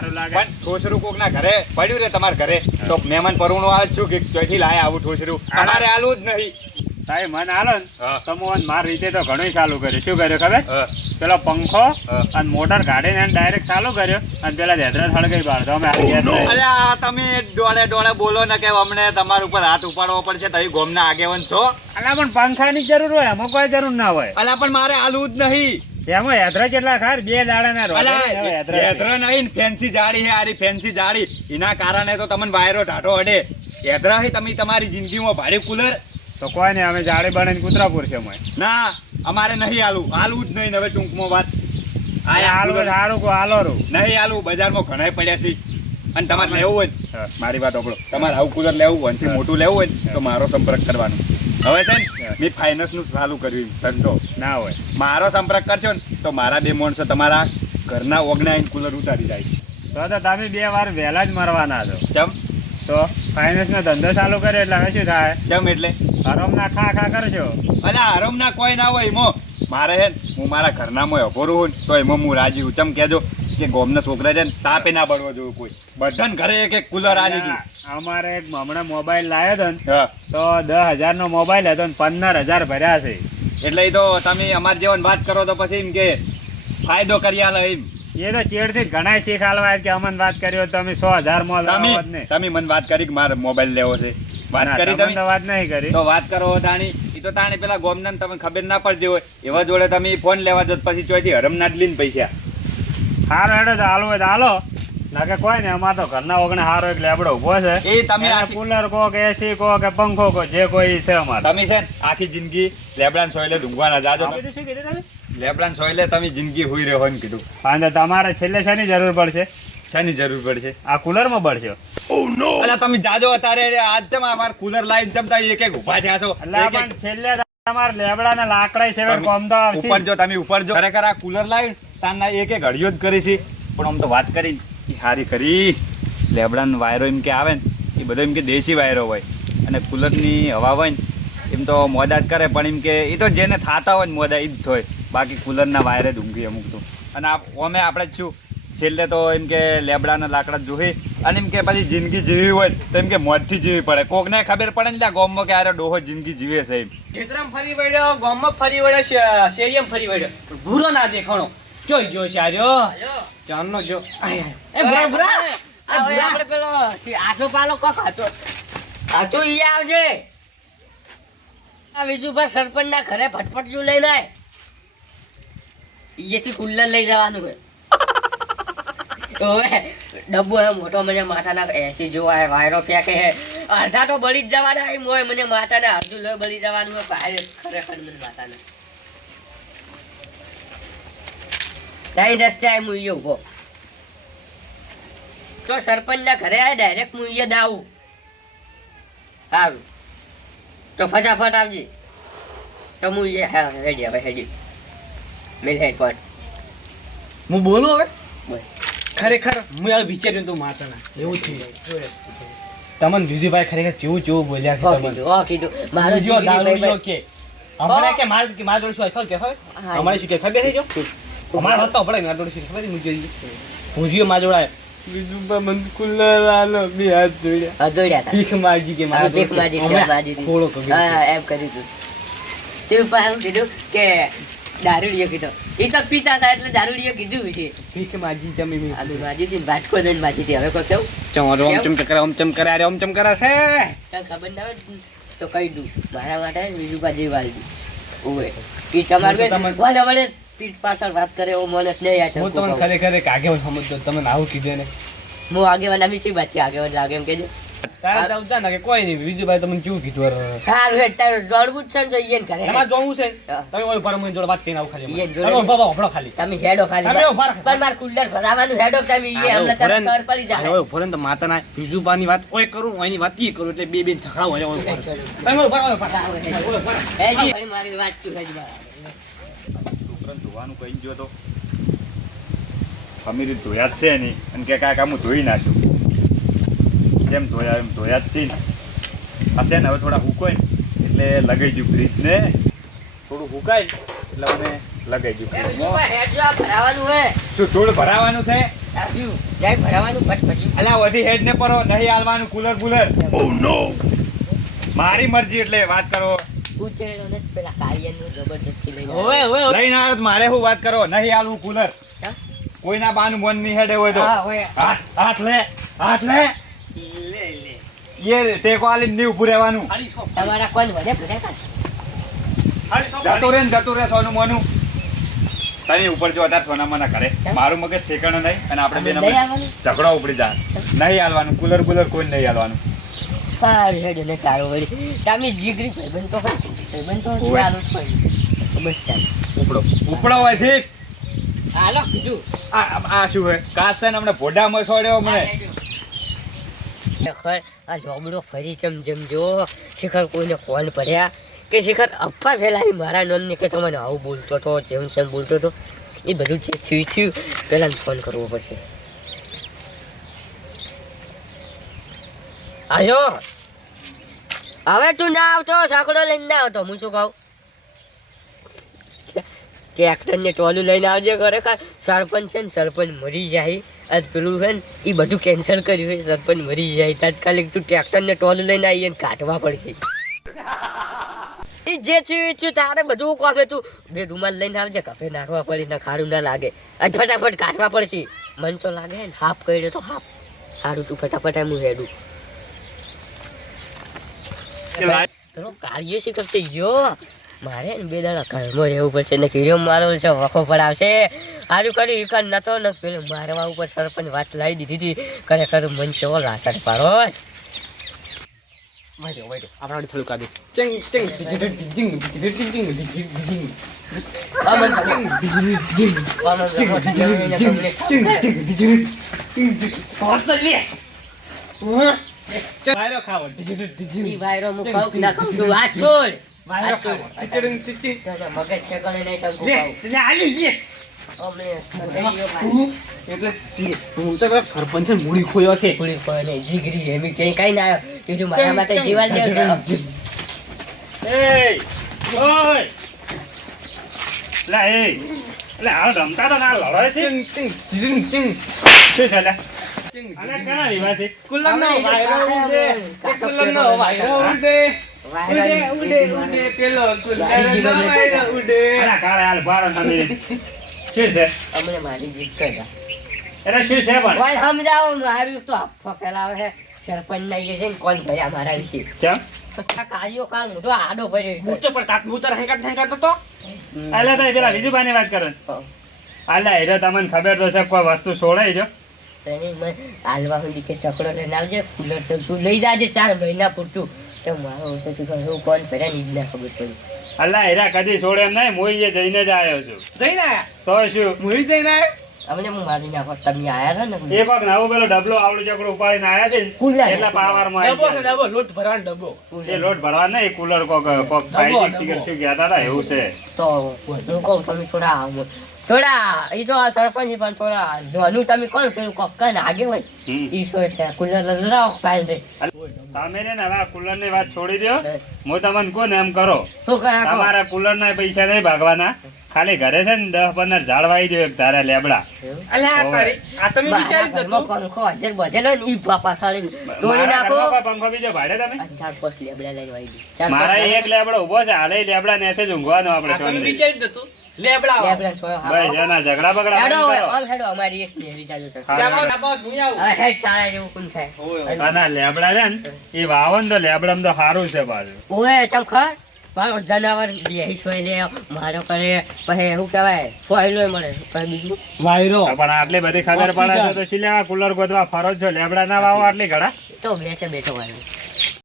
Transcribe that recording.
પણ ઠોસરું કોક ના ઘરે પડ્યું રે તમારા ઘરે તો મહેમાન પરણું આવે છું કે ચોથી લાય આવું ઠોસરું તમારે આલું જ નહીં. સાહેબ મને હાલો ને તો હું મારી રીતે તો ઘણું ચાલુ કર્યું. શું કર્યું ખબર? પેલો પંખો અને મોટર કાઢીને ડાયરેક્ટ ચાલુ કર્યો અને પેલા ધેધરા સળગાઈ બાળતો અમે તમે ડોળે ડોળે બોલો ને કે અમને તમારા ઉપર હાથ ઉપાડવો પડશે તમે ગોમના આગેવાન છો. અલા પણ પંખાની જરૂર હોય એમાં કોઈ જરૂર ના હોય. અલા પણ મારે આલું જ નહીં. એમાં હેધરા કેટલા ખાર 2 દાડા ના હેધરા નહીં ફેન્સી જાળી હે આરી ફેન્સી જાળી એના કારણે તો તમને વાયરો ઢાઢો અડે. હેધરા હે તમે તમારી જિંદગીમાં ભાડે કુલર તો કોઈ નહીં અમે જાળી બનાવીને કૂતરાપુર છે ના અમારે નહીં આલું જ નહીં. હવે ટૂંકમાં વાત સારું હાલો નહીં આલું બજારમાં ઘણા પડ્યા છે અને તમારે લેવું હોય ને મારી વાત ઓપડો તમારે આવું કુલર લેવું હોય ને મોટું લેવું હોય ને તો મારો સંપર્ક કરવાનો. હવે છે ને મેં ફાઇનાન્સ નું ચાલુ કર્યું ધંધો ના હોય મારો સંપર્ક કરશો ને તો મારા 2 માણસો તમારા ઘરના ઓગણાઈન કુલર ઉતારી જાય. તો તમે 2 વાર વહેલા જ મરવાના છો. ચમ તો ફાઇનાન્સ નો ધંધો ચાલુ કર્યો એટલે હવે શું થાય? ચમ એટલે હરમ ના ખા કરજો. અલા હરમ ના કોઈ ના હોય એમાં મારે હે હું મારા ઘરનામાં અભોરું હોય તો એમાં હું રાજી હું. ચમ કહેજો કે ગોમના છોકરા છે ને તાપે ના પડવો જોઈએ કોઈ. બધાને ઘરે એક કુલર આલી દીધું. અમારે એક હમણાં મોબાઈલ લાવ્યો હતો ને તો 10,000 નો મોબાઈલ હતો ને 15,000 ભર્યા છે. એટલે એ તો તમે અમારી જેવાની વાત કરો તો પછી એમ કે ફાયદો કરી આલો એમ. એ તો ચેડથી ઘણા શીખાડવા કે અમને વાત કર્યો તમે 100,000 માં તમે મને વાત કરી કે મારે મોબાઈલ લેવો છે. વાત કરી તમે વાત નહીં કરી તો વાત કરો તાણી એ તો તાણી પેલા ગોમના તમને ખબર ના પડતી હોય એવા જોડે તમે ફોન લેવા જો પછી ચોથી હરમ ના જ લઈને પૈસા હારો હેડો તો હાલો હોય તો હાલો ના કે કોઈ ને અમારે તો ઘરના ઓગણે હારો એક લેબડો ઉભો છે. એ તમે કુલર કહો કે એસી કહો કે પંખો કહો જે કોઈ છે અમારે. તમે છે આખી જિંદગી લેબડાન સોયલે ઢૂંઘવાના જાજો. શું કીધું તમે? લેબડાન સોયલે તમે જિંદગી હુઈ રહ્યો ને કીધું. હા તમારે છેલ્લે શાની જરૂર પડશે? શાની જરૂર પડશે? આ કુલર માં પડશે. ઓહ નો અલા તમે જાજો અત્યારે આજ તમે અમાર કુલર લાઈન ચમતા એક એક ઉભા થયા છો. એટલે પણ છેલ્લે તમાર લેબડાના લાકડા સેવર કોમ તો આવશે. ઉપર જો તમે ઉપર જો ખરેખર આ કુલર લાઈન તાના એક એક ઘડિયો જ કરી છે પણ આમ તો વાત કરી હારી કરી લેબડાનો વાયરો એમ કે આવે ને એ બધો એમ કે દેશી વાયરો હોય અને કુલરની હવા હોય ને એમ તો મોદા જ કરે પણ એમ કે એ તો જેને થાતા હોય ને મોદા એ જ થાય. બાકી કુલરના વાયરે જ ઊંઘી અમુક તો. અને અમે આપણે જ શું છેલ્લે તો એમ કે લેબડાના લાકડા જોઈ અને એમ કે પછી જિંદગી જીવી હોય તો એમ કે મોજથી જીવી પડે. કોકને ખબર પડે ને ગામમાં કે આરે ડોહો જિંદગી જીવે છે એમ. ખેતરમાં ફરી વળ્યો ગામમાં ફરી વળ્યો શેરીમાં ફરી વળ્યો ભૂરો ના દેખાણો જોઈ જો સાર્યો ચાંદનો જો એ ભૂરા આપણે પેલો આઠો પાલો કોક હતો આઠો ઈ આવજે આ વિજુભા સરપંચ ના ઘરે ફટફટ લઈને આય ઈથી કુલ્લર લઈ જવાનું છે. ઓએ ડબ્બો હે મોટો મને માથાના એસી જોવા વાયરો ફેંકે હે અડધા તો બળી જ જવાના એમ હોય મને માથાના અડધું લો બળી જવાનું હોય ભાઈ ખરેખર મને માથાના કઈ રસ્તે આય હું ઈ ઉભો તો સરપંચ ના ઘરે આય ડાયરેક્ટ હું ઈ દાવું સારું તો ફટાફટ આવજે તો હું ઈ હેડી હવે હેડી મેલ હેડ પર હું બોલું હવે બોલ ખરેખર હું આ વિચાર્યું તું માતાના એવું છે તમને વિજયભાઈ ખરેખર કેવું બોલ્યા કે તમને કીધું મારું જો દારૂ કે આપણે કે માર જોડે શું થાય કે અમારે શું કે ખબર છે જો અમાર વાત તો પડે માર જોડે શું ખબર છે મુજે પૂછ્યો માર જોડે વિજુભાઈ મન કુલર આલો બે હાથ જોડ્યા ભીખ માજી કે માર ભીખ માજી ખોળો તો હા એમ કરી તું તે પાછું કીધું કે દારૂડિયો કીધો એ તો પીતા હતા એટલે દારૂડિયો કીધું છે. ભીખ માજી તમે આલુ માજી થી બાટકો દઈને માજી થી હવે કોઈ કેવું ચમરો ઓમ ચમ કરે અરે ઓમ ચમ કરે છે તને ખબર ના હોય તો કહી દઉં મારા માટે બીજું બાજી વાલજી ઓએ ઈ તમારે વાલે વાલે પીઠ પાછળ વાત કરે એવો માણસ નહીં આ હું તમને ખરેખર કાગે સમજતો તમે આવું કીધું ને હું આગેવાન આવી છે બાત છે આગેવાન લાગે એમ કહેજો તારે જાવતા ના કે કોઈ નહીં વિજયભાઈ તમને કેવું કીધું હાલ હેડ તારે જોડવું જ છે ને જોઈએ ને એમાં જોવું છે તમે ઓય પર મને જોડે વાત કરીને આવ ખાલી ઈ તમે બાબા ઓફળો ખાલી તમે હેડો ખાલી પણ માર કુલર ભરાવાનું હેડો તમે ઈ અમને તરત ખબર પડી જાય ઓય ફોરન તો માતાના વિજુભાઈની વાત ઓય કરું ઓયની વાત ઈ કરું એટલે બે ઝઘડા હોય ઓય તમે ઓય હેડી મારી વાત તું હેડી બા છોકરાને ધોવાનું કઈ ગયો તો અમીરી ધોયા જ છે નહીં અને કે કાકા હું ધોઈ નાખ્યું જેમ ધોયા એમ ધોયા જ છે ને હશે ને હવે થોડા હુકાય એટલે લગાઈ દઉં ફ્રીજને થોડું હુકાય એટલે મને લગાઈ દઉં ફ્રીજમાં. ભરાવાનું હે શું થોડું ભરાવાનું છે આવ્યું જાય ભરાવાનું પટપટી અલા વધી હેડ ને પરો નહીં હાલવાનું કુલર બુલર મારી મરજી એટલે વાત કરો ઉચેડો ને પેલા કાર્યનું જબરજસ્તી લઈને ઓવે ઓવે લઈને આવ્યો તો મારે શું વાત કરો નહીં હાલવું કુલર હા? કોઈના બાનું મન નહીં હેડે હોય તો હા હોય હાથ લે એ ટેકો આલીને નહીં ઊભું રહેવાનું તમારા કોણ વધે પૂછ્યા જતું રે સોનું મોનું તને ઉપર જો અત્યારે સોના મના કરે મારું મગજ ઠેકાણું નહીં અને આપણે બે નહીં આવવાનું? ઝઘડો ઉપડી જાય નહીં હાલવાનું કુલર બુલર કોઈ નહીં હાલવાનું સારું હેડો ને તારો વળી તમે જીગરી ભાઈબંધ તો હોય ભાઈબંધ તો ઓવે. ચાલુ જ હોય બસ ચાલ ઉપડો હોયથી હાલો કીધું આ શું હે કાસ છે ને હમણાં ભોડા મસોડ્યો હમણે શિખર આ લોબડો ફરી ચમચમ જો શિખર કોઈને કોલ ભર્યા કે શિખર અફવા ફેલાવી મારા નોનને કે તમને આવું બોલતો હતો જેમ બોલતો હતો એ બધું જે થયું પહેલાં ફોન કરવો પડશે હાલો હવે તું ના આવતો સાંકડો લઈને ના આવતો હું શું કહું ટ્રેક્ટરને ટોલું લઈને આવજે ખરેખર સરપંચ છે ને સરપંચ મરી જાય અને પેલું છે ને એ બધું કેન્સલ કર્યું હોય સરપંચ મરી જાય તાત્કાલિક તું ટ્રેક્ટરને ટોલું લઈને આવીને કાઢવા પડશે એ જે થયું તારે બધું કહે તું બે રૂમાલ લઈને આવજે કપે નાખવા પડી ના ખારું ના લાગે અને ફટાફટ કાઢવા પડશે મન તો લાગે ને હાફ કરી તો હાફ સારું તું ફટાફટ એમ હેડું પેલો કાર્ય શી કરતો યો મારે ને બે દાડા ઘરમાં રહેવું પડશે ને કીર્યો મારો છે વખો પડાવશે સારું કર્યું ઈકન નતો ને પેલું મારવા ઉપર સરપંચ વાત લાવી દીધી હતી ખરેખર મન ચો લાસર પાડો આપણા થોડું કાઢી ચંગ ચંગ ચિંગ ચિંગ વાયરો ખાવો ઈ વાયરો હું કહું કે ના કહું તું વાત છોડ વાયરો ખાવો તને મગજ ઠેકાણે નહીં તને કહું અમે એટલે હું તો સરપંચ મૂડી ખોયો છે પૂરી પડે જીગરી એમી કઈ કઈ ના આવ્યો કીધું મારા માટે જીવાલ દે હાલ રમતા તો ના લડે છે ચિંગ ચિંગ ચિંગ શું છે લે? અલે ઘણા વિવાહ છે કુલરનો વાયરો ઉડે કુલરનો વાયરો ઉડે ઉડે પેલો કુલરનો વાયરો ઉડે અલા કાળે હાલ બાર તમે શું છે અમને મારી જીત કરતા એટલે શું છે પણ ભાઈ સમજાવો મારું તો અફવા ફેલાવે છે સરપંચ ના છે ને કોણ કર્યા મારા વિશે કેમ આ કાર્યો કાલ મોટો આડો પડ્યો મૂતો પર તાત મૂતર હેંગાટ તો અલે તો પેલા વિજુભાઈની વાત કરે અલે એ તમને ખબર તો છે કોઈ વસ્તુ છોડાઈ જો હાલવા સુધી કે સકડો લઈને આવજે કુલર તો તું લઈ જાજે 4 મહિના પૂરતું તો મારો ઓછો શીખર હું કોણ કર્યા ની જ ના ખબર પડી અલ્લા હીરા કદી છોડે એમ નહીં હું એ જઈને જ આવ્યો છું જઈને આયા તો શું મુઈ જઈને આયો અમને હું મારી નાખો તમે આયા છો ને એક વખત નવો પેલો ડબલો આવડું ચકડો ઉપાડીને આવ્યા છે ને, કુલર. એટલા પાવરમાં ડબ્બો છે આવી ગયા. ડબ્બો લોટ ભરવાનો ડબ્બો એ લોટ ભરવા નહીં કુલર કોક ખાઈ સિગરેટ શું કહેતા હતા એવું છે તો હું કહું તમે થોડા એ તો આ સરપંચ પણ થોડા નાનું તમે કોણ પેલું કોક કન આગે હોય હમ. ઈ સો એટલે કુલર લડાવો પાલ દે તમે ને હવે કુલર ની વાત છોડી દો હું તમને કોને એમ કરો શું કરા કહો તમારા કુલર ના પૈસા નહીં ભાગવાના ખાલી ઘરે છે ને 10-15 ઝાડ વાઈ દો એક તારા લેબડા અલ્યા આ તારી આ તમે મારા વિચારી ઘરમાં દો પંખો હાજર બધેલો ને ઈ બાપા સાળી તોડી મારા નાખો ઘરમાં કોઈ પંખો બીજો ભાડે તમે 4-5 લેબડા લઈને વાઈ દી મારા એક લેબડો ઉભો છે હાલે લેબડા નેસે જ ઊંઘવાનો આપણે આ તમે શાંતિ. વિચારી દો લેબડા લેબડા સો બસ એના ઝઘડા બગડા હેડો બંધ કરો. ઓલ હેડો અમારી એક સ્નેહરી ચાલુ છે હા, જાબા હેડો. જાબા હું આવું હવે હેડ ચાળા જેવું કોણ થાય આના લેબડા છે ને એ વાવન તો લેબડામાં તો સારું છે પાછું ઓએ ચમ ખર મારો જનાવર બેહી સોય લે મારો કરે પછી શું કહેવાય સોયલો મળે પછી બીજું વાયરો પણ આટલી બધી ખબર પડે છે તો શી લેવા કુલર ગોતવા ફરો છો લેબડા ના વાવો આટલી ઘડા તો બેસે બેઠો વાળો